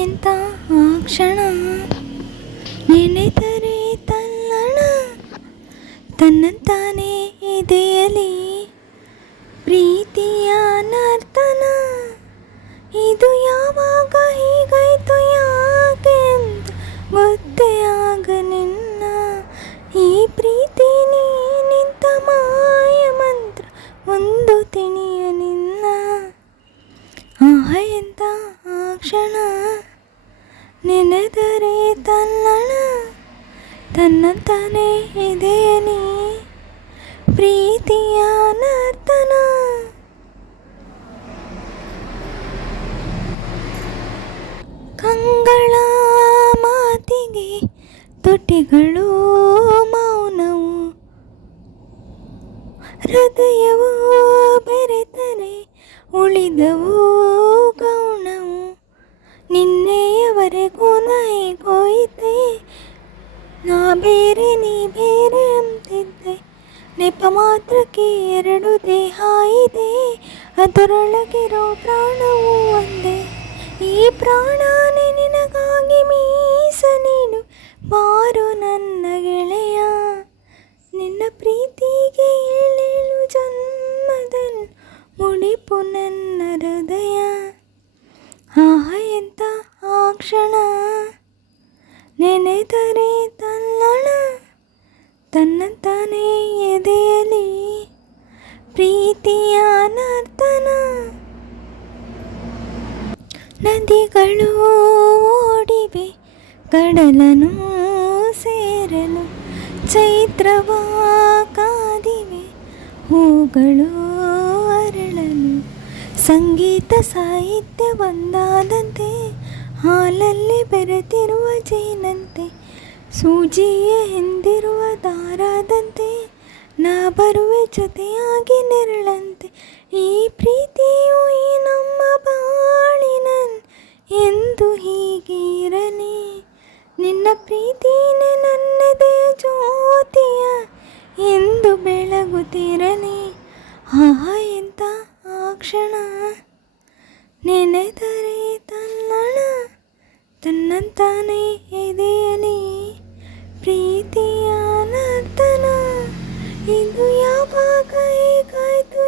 ಎಂತ ಆ ಕ್ಷಣ ನೆನೆದರೆ ತಲ್ಲಣ ತನ್ನಂತಾನೇ ಎದೆಯಲಿ ಪ್ರೀತಿಯ ನರ್ತನ. ಇದು ಯಾವಾಗ ಹೀಗಾಯ್ತು ಯಾಕೆ ಅಂತ ಗೊತ್ತೇ ಆಗ ನಿನ್ನ ಈ ಪ್ರೀತಿ ನೀ ನಿಂತ ಮಾಯ ಮಂತ್ರ ಒಂದು ತಿಣಿಯ ನಿನ್ನ. ಎಂತ ಆ ಕ್ಷಣ ನೆನೆದರೆ ತಲ್ಲಣ ತನ್ನಂತಾನೇ ಎದೆಯಲಿ ಪ್ರೀತಿಯ ನರ್ತನ. ಕಂಗಳ ಮಾತಿಗೆ ತುಟಿಗಳು ಮೌನವು, ಹೃದಯವು ಬೆರೆತರೆ ಉಳಿದವು ಗೌಣವು. ನಿನ್ನೆಯವರೆಗೂ ಹೇಗೋಯಿತೆ ನಾ ಬೇರೆ ನೀ ಬೇರೆ ಅಂತಿದ್ದೆ. ನೆಪ ಮಾತ್ರಕ್ಕೆ ಎರಡು ದೇಹ ಇದೆ, ಅದರೊಳಗಿರೋ ಪ್ರಾಣವು ಒಂದೇ. ಈ ಪ್ರಾಣನೇ ನಿನಗಾಗಿ ಮೀಸಲಿಡು ಬಾರು ನನ್ನ ಗೆಳೆಯ. ನಿನ್ನ ಪ್ರೀತಿಗೆ ಏಳೇಳು ಜನ್ಮದಲ್ಲಿ ಮುಡಿಪು ನನ್ನ ಹೃದಯ. ಎಂತ ಆ ಕ್ಷಣ ನೆನೆದರೆ ತಲ್ಲಣ ತನ್ನಂತಾನೇ ಎದೆಯಲಿ ಪ್ರೀತಿಯ ನರ್ತನ. ನದಿಗಳು ಓಡಿವೆ ಕಡಲನು ಸೇರಲು, ಚೈತ್ರವ ಕಾದಿವೆ ಹೂಗಳು ಅರಳಲು. ಸಂಗೀತ ಸಾಹಿತ್ಯ ಒಂದಾದಂತೆ ಹಾಲಲ್ಲಿ ಬೆರೆತಿರುವ ಜೇನಂತೆ, ಸೂಜಿಯ ಹಿಂದಿರುವ ದಾರದಂತೆ ನಾ ಬರುವೆ ಜೊತೆಯಾಗಿ ನೆರಳಂತೆ. ಈ ಪ್ರೀತಿಯು ಈ ನಮ್ಮ ಬಾಳಿನನ್ ಎಂದು ಹೀಗೆ ಇರಲಿ. ನಿನ್ನ ಪ್ರೀತಿನೇ ನನ್ನದೇ ಜ್ಯೋತಿಯ ಎಂದು ಬೆಳಗುತ್ತಿರಲಿ. ಎಂತ ಆ ಕ್ಷಣ ನೆನೆದರೆ ತಲ್ಲಣ ತನ್ನಂತಾನೇ ಎದೆಯಲಿ ಪ್ರೀತಿಯ ನರ್ತನ. ಇದು ಯಾವಾಗ ಹೇಗಾಯ್ತು